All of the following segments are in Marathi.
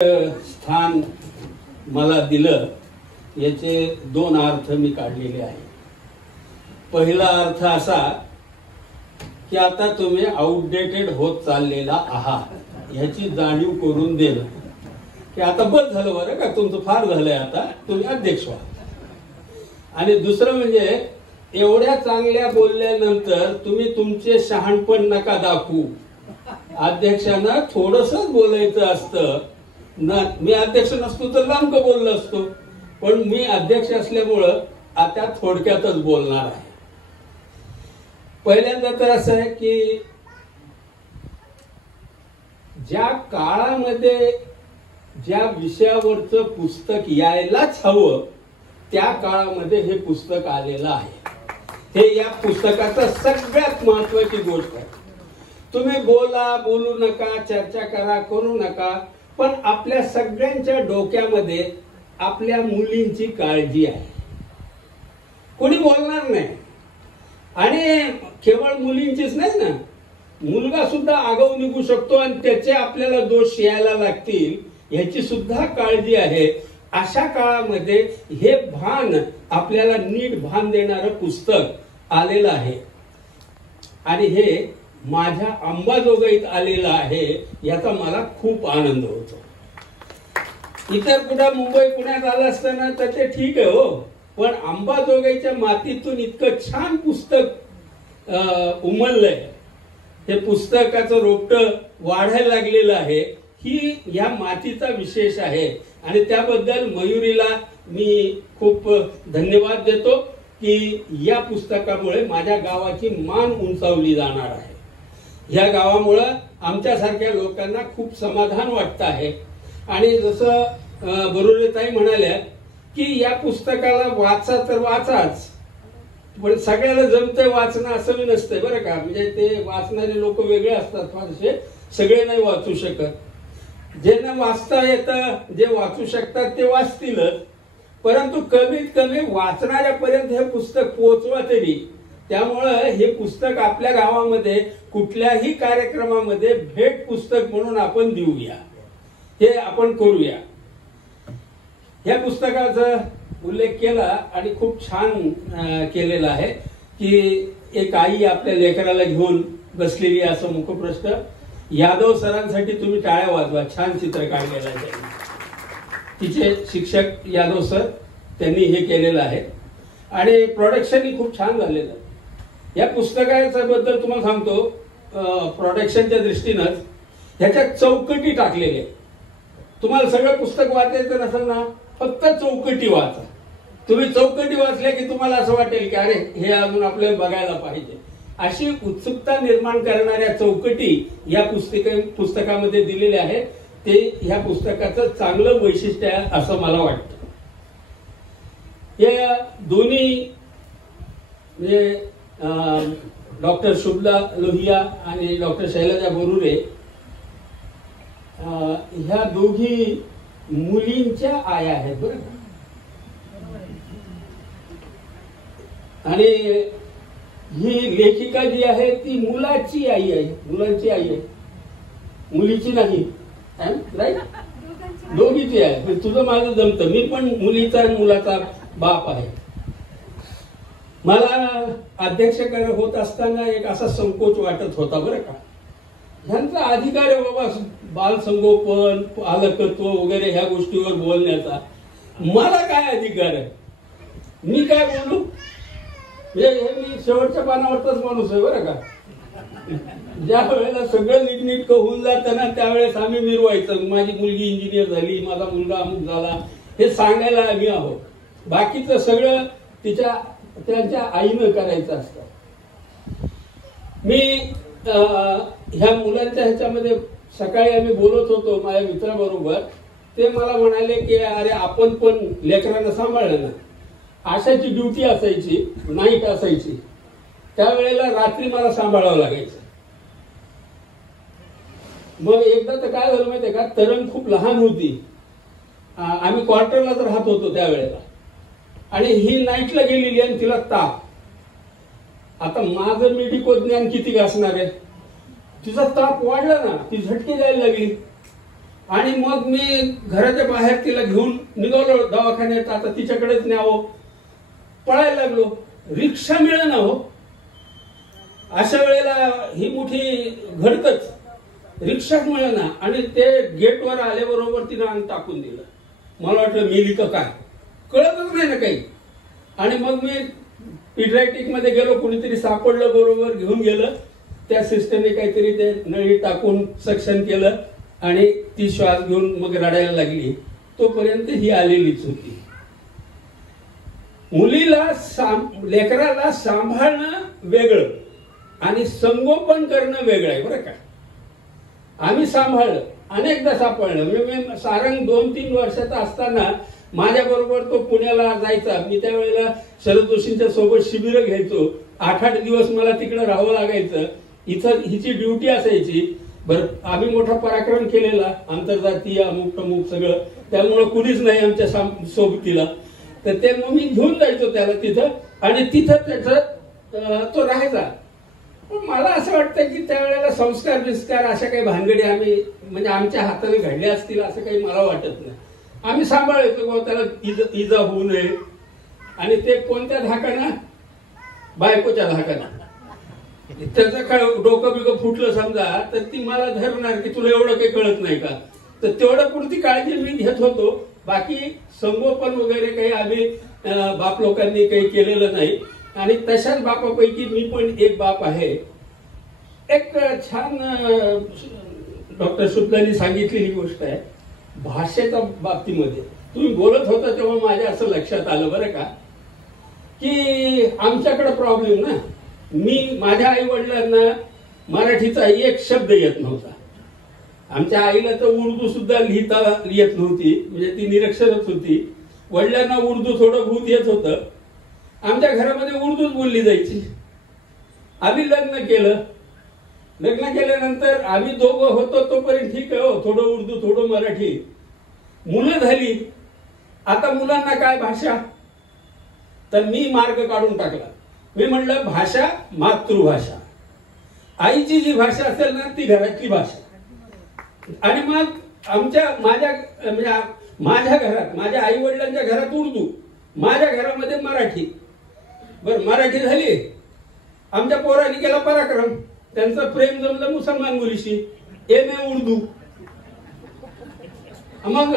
स्थान मला दिलं याचे दोन अर्थ मी काढलेले आहेत. पहिला अर्थ असा की आता तुम्ही आउटडेटेड होत चाललेला आहात ह्याची जाणीव करून देणं की आता बस झालं बरं का, तुमचं फार झालंय, आता तुम्ही अध्यक्ष व्हा. आणि दुसरं म्हणजे एवढ्या चांगल्या बोलल्यानंतर तुम्ही तुमचे शहाणपण नका दाखवू. अध्यक्षांना थोडंसं बोलायचं असतं ना. मी अध्यक्ष नसतो तर लांब बोललो असतो, पण मी अध्यक्ष असल्यामुळं आता थोडक्यातच बोलणार आहे. पहिल्यांदा तर असं आहे की ज्या काळामध्ये ज्या विषयावरचं पुस्तक यायलाच हवं त्या काळामध्ये हे पुस्तक आलेलं आहे. हे या पुस्तकाचं सगळ्यात महत्वाची गोष्ट आहे. तुम्ही बोला, बोलू नका, चर्चा करा, करू नका, पण आपल्या सगळ्यांच्या डोक्यामध्ये आपल्या मुलींची काळजी आहे. कोणी बोलणार नाही. आणि केवळ मुलींचीच नाही ना, मुलगा सुद्धा आगाऊ निघू शकतो आणि त्याचे आपल्याला दोष यायला लागतील याची सुद्धा काळजी आहे. अशा काळामध्ये हे भान आपल्याला नीट भान देणारं पुस्तक आलेलं आहे. आणि हे माझ्या अंबाजोगाईत आलेलं आहे याचा मला खूप आनंद होतो. इतर कुठं मुंबई पुण्यात आलं असताना तर ते ठीक आहे हो, पण अंबाजोगाईच्या मातीतून इतकं छान पुस्तक उमललंय. हे पुस्तकाचं रोपटं वाढायला लागलेलं आहे. ही या मातीचा विशेष आहे आणि त्याबद्दल मयुरीला मी खूप धन्यवाद देतो की या पुस्तकामुळे माझ्या गावाची मान उंचावली जाणार आहे. या गावामुळं आमच्यासारख्या लोकांना खूप समाधान वाटतं आहे. आणि जसं बरुरेताई म्हणाल्या की या पुस्तकाला वाचा तर वाचाच, पण सगळ्याला जमतंय वाचणं असं नसतंय बरं का. म्हणजे ते वाचणारे लोक वेगळे असतात, फारसे सगळे नाही वाचू शकत. ज्यांना वाचता येतं, जे वाचू शकतात ते वाचतीलच, परंतु कमीत कमी वाचणाऱ्यापर्यंत हे पुस्तक पोहोचवा तरी. त्यामुळं हे पुस्तक आपल्या गावामध्ये कुठल्याही कार्यक्रमामध्ये भेट पुस्तक म्हणून आपण देऊया, हे आपण करूया. या पुस्तकाचा उल्लेख केला आणि खूप छान केलेला आहे की एक आई आपल्या लेकराला घेऊन बसलेली असं मुखप्रश्न. यादव सरांसाठी तुम्ही टाळ्या वाजवा, छान चित्र काढलेलं आहे. तिचे शिक्षक यादव सर त्यांनी हे केलेलं आहे आणि प्रोडक्शनही खूप छान झालेलं आहे. या पुस्तकाच्या बद्दल तुम्हाला सांगतो, प्रोडक्शनच्या दृष्टीनंच ह्याच्यात चौकटी टाकलेल्या. तुम्हाला सगळं पुस्तक वाचायचं नसेल ना, फक्त चौकटी वाचा. तुम्ही चौकटी वाचल्या की तुम्हाला असं वाटेल की अरे हे अजून आपल्याला बघायला पाहिजे. अशी उत्सुकता निर्माण करणाऱ्या चौकटी या पुस्तकामध्ये दिलेल्या आहेत. ते ह्या पुस्तकाचं चांगलं वैशिष्ट्य आहे असं मला वाटतं. हे दोन्ही म्हणजे डॉक्टर शुभदा लोहिया आणि डॉक्टर शैलजा बरुरे ह्या दोघी मुलींच्या आया आहेत बरं का. आणि ही लेखिका जी आहे ती मुलाची आई आहे, मुलांची आई आहे, मुलीची नाही. राईट, दोघीची आहे. तुझं माझं जमतं. मी पण मुलीचा आणि मुलाचा बाप आहे. मला अध्यक्ष होत असताना एक असा संकोच वाटत होता बरं का. ह्यांचा अधिकार आहे बाबा बालसंगोपन, पालकत्व वगैरे ह्या गोष्टीवर बोलण्याचा. मला काय अधिकार आहे, मी काय बोलू. हे मी शेवटच्या पानावरचाच माणूस आहे बरं का. ज्या वेळेला सगळं नीटनीटकं होऊन जातं ना त्यावेळेस आम्ही मिरवायचं, माझी मुलगी इंजिनियर झाली, माझा मुलगा अमुक झाला, हे सांगायला आम्ही आहोत. बाकीचं सगळं त्यांच्या आईनं करायचं असतं. मी ह्या मुलांच्या ह्याच्यामध्ये सकाळी आम्ही बोलत होतो माझ्या मित्राबरोबर. ते मला म्हणाले की अरे आपण पण लेकरांना सांभाळलं ना. आशाची ड्युटी असायची, नाईट असायची, त्यावेळेला रात्री मला सांभाळावं लागायचं. मग एकदा तर काय झालं माहितीये का, तरंग खूप लहान होती, आम्ही क्वार्टरलाच राहत होतो त्यावेळेला, आणि ही नाईटला गेलेली आणि तिला ताप. आता माझं मेडिकल ज्ञान किती असणार आहे. तिचा ताप वाढला ना, ती झटके द्यायला लागली. आणि मग मी घराच्या बाहेर तिला घेऊन निघालो दवाखान्यात, आता तिच्याकडेच न्यावं, पळायला लागलो, रिक्षा मिळेना हो. अशा वेळेला ही मोठी घडतच, रिक्षाच मिळेना. आणि ते गेटवर आल्याबरोबर तिनं अंग टाकून दिलं. मला वाटलं मेली का काय, कळतच नाही ना काही. आणि मग मी पिडियाट्रिक मध्ये गेलो, कुणीतरी सापडलं, बरोबर घेऊन गेलं. त्या सिस्टरने काहीतरी ते नळी टाकून सक्शन केलं आणि ती श्वास घेऊन मग रडायला लागली. तोपर्यंत ही आलेलीच होती. मुलीला लेकराला सांभाळणं वेगळं आणि संगोपन करणं वेगळं आहे बरं का. आम्ही सांभाळलं, अनेकदा सापडलं. मी सारंग 2-3 वर्षाचा असताना माझ्या बरोबर तो पुण्याला जायचा. मी त्यावेळेला शरद जोशींच्या सोबत शिबिर घ्यायचो. 8-8 दिवस मला तिकडे राहावं लागायचं. इथं हिची ड्युटी असायची. बरं, आम्ही मोठा पराक्रम केलेला, आंतरजातीय अमुक तमुक सगळं, त्यामुळं कुणीच नाही आमच्या सोबतीला. तर ते मग मी घेऊन जायचो त्याला तिथं, आणि तिथं त्याचं तो राहायचा. पण मला असं वाटतं की त्यावेळेला संस्कार बिस्कार अशा काही भानगडी आम्ही म्हणजे आमच्या हाताने घडल्या असतील असं काही मला वाटत नाही. आम्ही सांभाळायचो त्याला इजा होऊ नये. आणि ते कोणत्या धाकाना, बायकोच्या धाकाना. त्याचं काय डोकं बिकं फुटलं समजा तर ती मला धरणार की तुला एवढं काही कळत नाही का. तर तेवढं पुरती काळजी मी घेत होतो. बाकी संगोपन वगैरे काही आम्ही बाप लोकांनी काही केलेलं नाही. आणि तशाच बापापैकी मी पण एक बाप आहे. एक छान डॉक्टर शुक्लांनी सांगितलेली गोष्ट आहे भाषेच्या बाबतीमध्ये. तुम्ही बोलत होता तेव्हा माझ्या असं लक्षात आलं बरं का की आमच्याकडे प्रॉब्लेम ना, माझ्या आई वडिलांना मराठीचा एक शब्द येत नव्हता. आमच्या आईला तर उर्दू सुद्धा लिहिता येत नव्हती, म्हणजे ती निरक्षरच होती. वडिलांना उर्दू थोडं बहुत येत होतं. आमच्या घरामध्ये उर्दूच बोलली जायची. आम्ही लग्न केलं. लग्न केल्यानंतर आम्ही दोघं होतो तोपर्यंत ठीक आहे हो, थोडं उर्दू थोडं मराठी. मुलं झाली, आता मुलांना काय भाषा, तर मी मार्ग काढून टाकला. मी म्हणलं भाषा मातृभाषा, आईची जी भाषा असेल ना ती घरातली भाषा. आणि मग माझ्या घरात, माझ्या आई वडिलांच्या घरात उर्दू, माझ्या घरामध्ये मराठी. बर, मराठी झाली. आमच्या पोरांनी केला पराक्रम, त्यांचं प्रेम जमलं मुसलमान मुलीशी, एम.ए. उर्दू. मग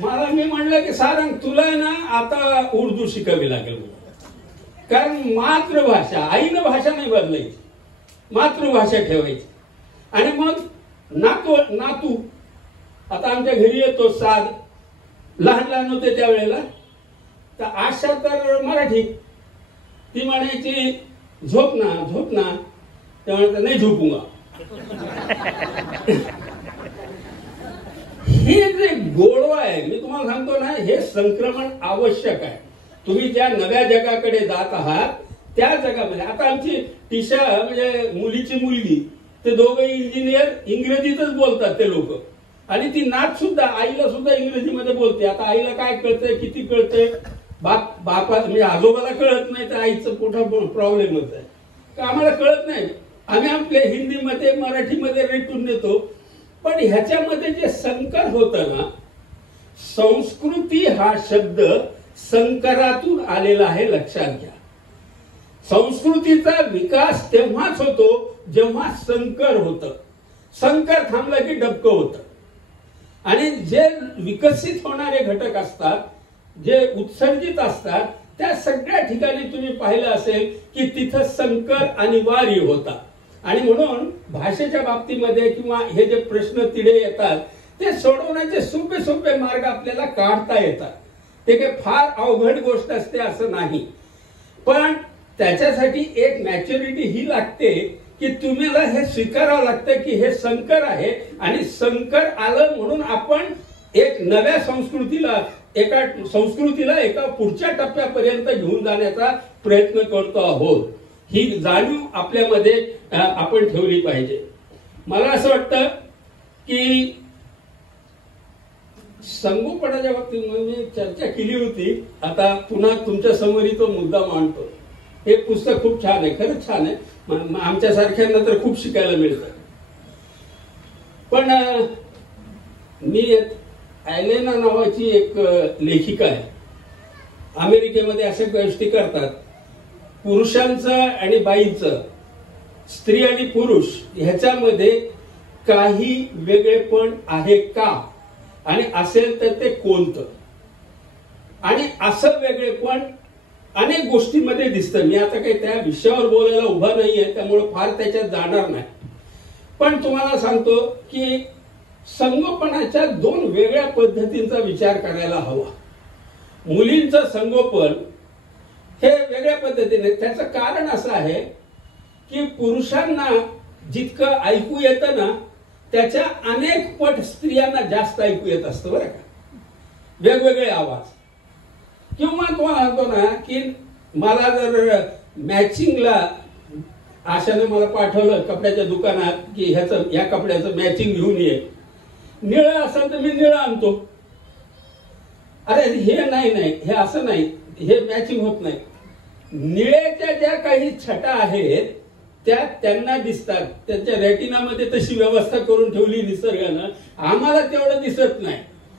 मला मी म्हणलं की सारंग तुला ना आता उर्दू शिकावी लागेल, कारण मातृभाषा, आईनं भाषा नाही बदलायची, मातृभाषा ठेवायची. आणि मग नातू आता आमच्या घरी येतो, साध लहान लहान होते त्यावेळेला, तर आशा तर मराठी. ती म्हणायची झोप ना झोप ना, ते म्हणतात नाही झोपूंगा. हे जे गोडवा आहे, मी तुम्हाला सांगतो ना, हे संक्रमण आवश्यक आहे. तुम्ही ज्या नव्या जगाकडे जात आहात त्या जगामध्ये, आता आमची टिशा म्हणजे मुलीची मुलगी, ते दोघं इंजिनियर, इंग्रजीतच बोलतात ते लोक. आणि ती नात सुद्धा, आईला सुद्धा इंग्रजीमध्ये बोलते. आता आईला काय कळतंय, किती कळतंय, बापा म्हणजे आजोबाला कळत नाही, तर आईचं मोठा प्रॉब्लेमच आहे. तर आम्हाला कळत नाही, आम्ही आपल्या हिंदीमध्ये मराठीमध्ये रेटून देतो. पण ह्याच्यामध्ये जे संकर होतं ना, संस्कृती हा शब्द संकरातून आलेला आहे, लक्षात घ्या. संस्कृतीचा विकास तेव्हाच होतो जेव्हा संकर होतं. संकर थांबलं की डबकं होतं. आणि जे विकसित होणारे घटक असतात, जे उत्सर्जित असतात, त्या सगळ्या ठिकाणी तुम्ही पाहिलं असेल की तिथं संकर अनिवार्य होता. आणि म्हणून भाषेच्या बाबतीमध्ये किंवा हे जे प्रश्न तिढे येतात ते सोडवण्याचे सोपे सोपे मार्ग आपल्याला काढता येतात. ते काही फार अवघड गोष्ट असते असं नाही. पण त्याच्यासाठी एक मॅच्युरिटी ही लागते की तुम्हाला हे स्वीकारावं लागतं की हे संकर आहे, आणि संकर आलं म्हणून आपण एक नव्या संस्कृतीला एका पुढच्या टप्प्यापर्यंत घेऊन जाण्याचा प्रयत्न करतो आहोत. ही जाणीव आपल्यामध्ये आपण ठेवली पाहिजे. मला असं वाटतं की संगोपनाच्या बाबतीत मी चर्चा केली होती, आता पुन्हा तुमच्या समोर तो मुद्दा मांडतो. हे पुस्तक खूप छान आहे, खरंच छान आहे. आमच्या सारख्यांना तर खूप शिकायला मिळतं. पण मी ॲलेना नावाची एक लेखिका आहे. अमेरिकेमध्ये अशा गोष्टी करतात, पुरुषांचं आणि बाईंचं, स्त्री आणि पुरुष ह्याच्यामध्ये काही वेगळेपण आहे का, आणि असेल तर ते कोणतं. आणि असं वेगळेपण अनेक गोष्टींमध्ये दिसतं. मी आता काही त्या विषयावर बोलायला उभा नाहीये, त्यामुळे फार त्याच्यात जाणार नाही. पण तुम्हाला सांगतो की संगोपनाच्या दोन वेगळ्या पद्धतींचा विचार करायला हवा. मुलींचं संगोपन हे वेगळ्या पद्धतीने, त्याचं कारण असं आहे की पुरुषांना जितकं ऐकू येतं ना, त्याच्या अनेक पट स्त्रियांना जास्त ऐकू येत असतं बरं का. वेगवेगळे आवाज. किंवा तुम्हाला सांगतो ना की मला जर मॅचिंगला आशाने मला पाठवलं कपड्याच्या दुकानात की या कपड्याचं मॅचिंग घेऊन ये, निळं असेल तर मी निळं आणतो. अरे हे नाही, हे असं नाही, हे मॅचिंग होत नाही. निळ्याच्या ज्या काही छटा आहेत त्या त्यांना दिसतात, त्यांच्या रेटिनामध्ये तशी व्यवस्था करून ठेवली निसर्गानं. आम्हाला तेवढं दिसत नाही.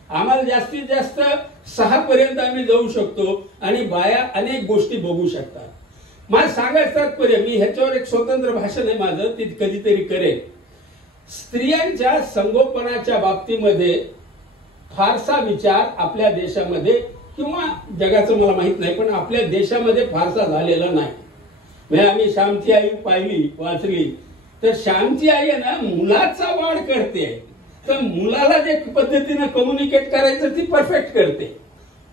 आम्हाला जास्तीत जास्त 6 पर्यंत आम्ही जाऊ शकतो आणि बाया अनेक गोष्टी बघू शकतात. मला सांगायचं तात्पर्य, मी ह्याच्यावर एक स्वतंत्र भाषण आहे माझं, ते कधीतरी करेन. स्त्रियांच्या संगोपनाच्या बाबतीमध्ये फारसा विचार आपल्या देशामध्ये किंवा जगाचं मला माहित नाही, पण आपल्या देशामध्ये फारसा झालेला नाही. म्हणजे आम्ही श्यामची आई पाहिली, वाचली, तर श्यामची आई आहे ना मुलाचा वाढ करते, तर मुलाला जे पद्धतीने कम्युनिकेट करायचं ती परफेक्ट करते.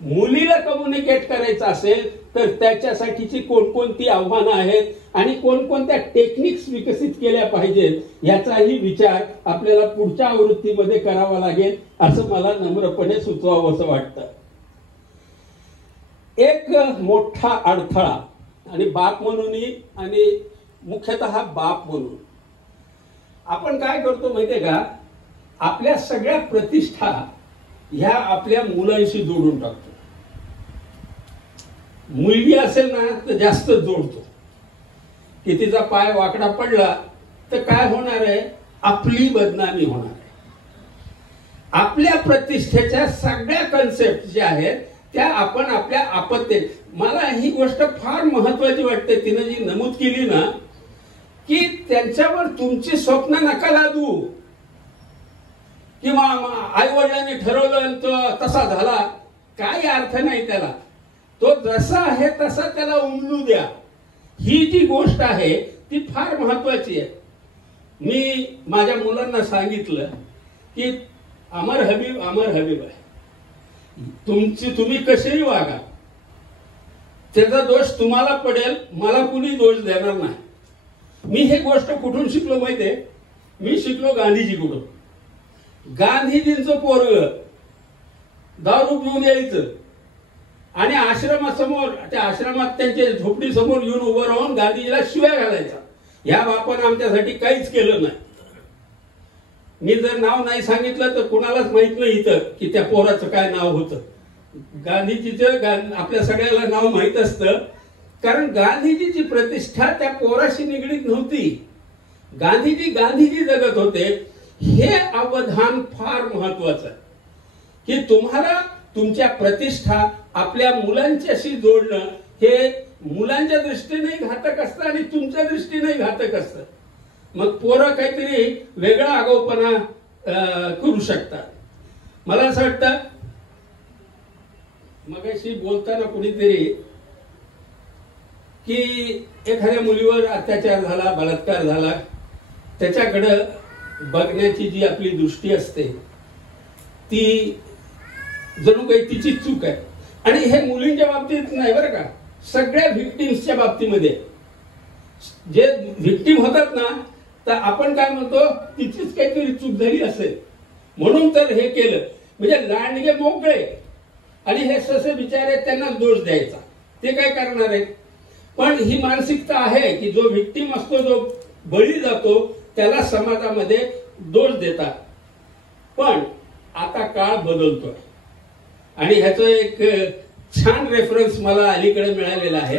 मुलीला कम्युनिकेट करायचं असेल तर त्याच्यासाठीची कोणकोणती आव्हानं आहेत आणि कोणकोणत्या टेक्निक्स विकसित केल्या पाहिजेत याचाही विचार आपल्याला पुढच्या आवृत्तीमध्ये करावा लागेल, असं मला नम्रपणे सुचवावं असं वाटतं. एक मोठा अडथळा, आणि बाप म्हणूनही आणि मुख्यतः बाप म्हणून आपण काय करतो माहितीये का, आपल्या सगळ्या प्रतिष्ठा ह्या आपल्या मुलांशी जोडून टाकतो. मुलगी असेल ना तर जास्त जोडतो की तिचा पाय वाकडा पडला तर काय होणार आहे, आपली बदनामी होणार आहे. आपल्या प्रतिष्ठेच्या सगळ्या कन्सेप्ट ज्या आहेत त्या आपण आपल्या आपत्तीत, मला ही गोष्ट फार महत्वाची वाटते तिने जी नमूद केली ना, की त्यांच्यावर तुमची स्वप्न नका लादू, किंवा आई वडिलांनी ठरवलं तो तसा झाला, काही अर्थ नाही त्याला. तो जसा आहे तसा त्याला उमलू द्या. ही जी गोष्ट आहे ती फार महत्वाची आहे. मी माझ्या मुलांना सांगितलं की अमर हबीब आहे, तुम्ही कसेही वागा, त्याचा दोष तुम्हाला पडेल, मला कुणी दोष देणार नाही. मी हे गोष्ट कुठून शिकलो माहितीये, मी शिकलो गांधीजीकडून. गांधीजींचं पोरग दारू पिऊन यायचं आणि आश्रमासमोर, त्या आश्रमात त्यांच्या झोपडी समोर येऊन उभं राहून गांधीजीला शिव्या घालायचा. ह्या बापानं आमच्यासाठी काहीच केलं नाही. मी जर नाव नाही सांगितलं तर कुणालाच माहित नाही इथं की त्या पोराचं काय नाव होतं. गांधीजीचं आपल्या सगळ्याला नाव माहित असतं, कारण गांधीजीची प्रतिष्ठा त्या पोराशी निगडीत नव्हती. गांधीजी जगत होते. हे अवधान फार महत्वाचं आहे की तुम्हाला तुमच्या प्रतिष्ठा आपल्या मुलांच्याशी जोडणं हे मुलांच्या दृष्टीने घातक असतं आणि तुमच्या दृष्टीने घातक असतं. मग पोरं काहीतरी वेगळा आगाऊपणा करू शकतात. मला असं वाटतं, मगाशी बोलताना कुणीतरी की एखाद्या मुलीवर अत्याचार झाला, बलात्कार झाला, त्याच्याकडे बघण्याची जी आपली दृष्टी असते ती जणू काही तिची चूक आहे. आणि हे मुलींच्या बाबतीत नाही बरं का, सगळ्या व्हिक्टिम्सच्या बाबतीमध्ये जे व्हिक्टिम होतात ना, तर आपण काय म्हणतो तिचीच काहीतरी चूक झाली असेल म्हणून तर हे केलं. म्हणजे लांडगे मोकळे आणि हे ससे बिचारे त्यांना दोष द्यायचा, ते काय करणार आहेत. पण ही मानसिकता आहे की जो व्हिक्टिम असतो, जो बळी जातो, त्याला समाजामध्ये दोष देतात. पण आता काळ बदलतोय आणि ह्याचं एक छान रेफरन्स मला अलीकडे मिळालेला आहे.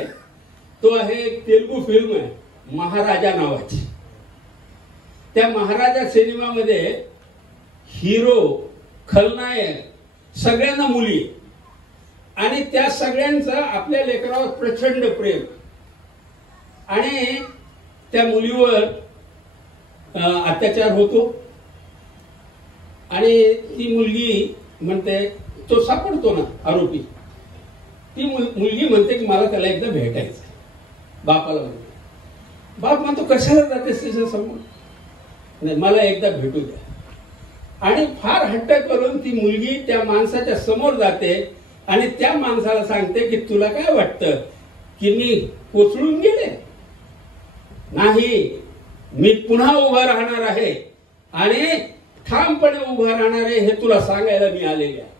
तो आहे एक तेलुगू फिल्म आहे महाराजा नावाची. त्या महाराजा सिनेमामध्ये हिरो खलनायक सगळ्यांना मुली आणि त्या सगळ्यांचं आपल्या लेकरावर प्रचंड प्रेम आणि त्या मुलीवर अत्याचार होतो आणि ती मुलगी म्हणते, तो सापडतो ना आरोपी, ती मुलगी म्हणते की मला त्याला एकदा भेटायचं. बापाला म्हणते, बाप म्हणतो कशाला जातेस त्याच्या समोर, नाही मला एकदा भेटू द्या. आणि फार हट्ट करून ती मुलगी त्या माणसाच्या समोर जाते आणि त्या माणसाला सांगते की तुला काय वाटतं की मी कोसळून गेले, नाही मी पुन्हा उभा राहणार आहे आणि ठामपणे उभा राहणार आहे हे तुला सांगायला मी आलेले आहे.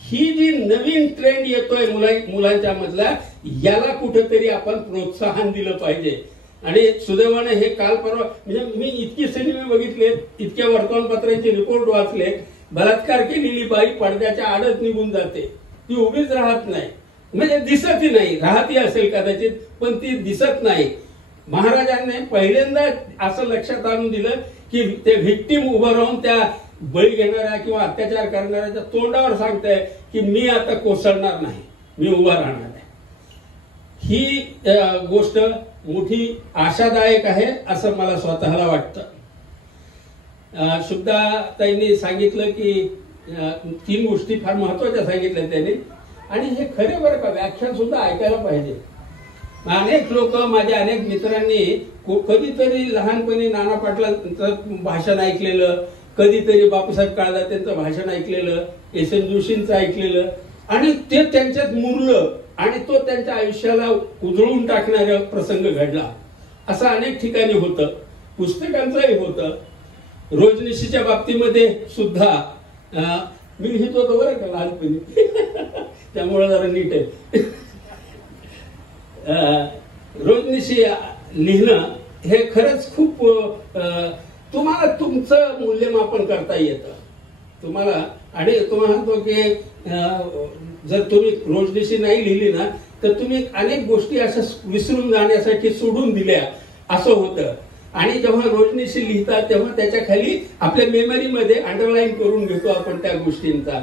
ही जी नवीन ट्रेंड येतोय मुलांच्या मधला, याला कुठेतरी आपण प्रोत्साहन दिलं पाहिजे. आणि सुदैवाने हे काल परवा म्हणजे मी इतकी सिनेमे बघितले, इतक्या वर्तमानपत्रांचे रिपोर्ट वाचले, बलात्कार केलेली बाई पडद्याच्या आडच निघून जाते, ती उभीच राहत नाही, म्हणजे दिसतही नाही, राहती असेल कदाचित पण ती दिसत नाही. महाराजांनी पहिल्यांदा असं लक्षात आणून दिलं की ते व्हिक्टीम उभं राहून त्या बळी घेणाऱ्या किंवा अत्याचार करणाऱ्याच्या तोंडावर सांगताय की मी आता कोसळणार नाही, मी उभा राहणार आहे. ही गोष्ट मोठी आशादायक आहे असं मला स्वतःला वाटतं. शुभदाताईंनी सांगितलं की 3 गोष्टी फार महत्वाच्या सांगितल्या त्यांनी आणि हे खरे बरं का, व्याख्यान सुद्धा ऐकायला पाहिजे. अनेक लोक, माझ्या अनेक मित्रांनी कधीतरी लहानपणी नाना पाटलांचं भाषण ऐकलेलं, कधीतरी बापूसाहेब काळदातेंचं भाषण ऐकलेलं, एस.एन. जोशींचं ऐकलेलं आणि ते त्यांच्यात मुरलं आणि तो त्यांच्या आयुष्याला उजळून टाकणारा प्रसंग घडला. असं अनेक ठिकाणी होतं, पुस्तकांचंही होतं. रोजनिशीच्या बाबतीमध्ये सुद्धा मी लिहित होतो बरं का लहानपणी, त्यामुळे जरा नीट आहे. रोजनिशी लिहिणं हे खरंच खूप तुम्हाला तुमचं मूल्यमापन करता येतं तुम्हाला. आणि तुम्हाला म्हणतो की जर तुम्ही रोजनिशी नाही लिहिली ना तर तुम्ही अनेक गोष्टी अशा विसरून जाण्यासाठी सोडून दिल्या असं होतं. आणि जेव्हा रोजनिशी लिहितात तेव्हा त्याच्या खाली आपल्या मेमरीमध्ये अंडरलाईन करून घेतो आपण त्या गोष्टींचा.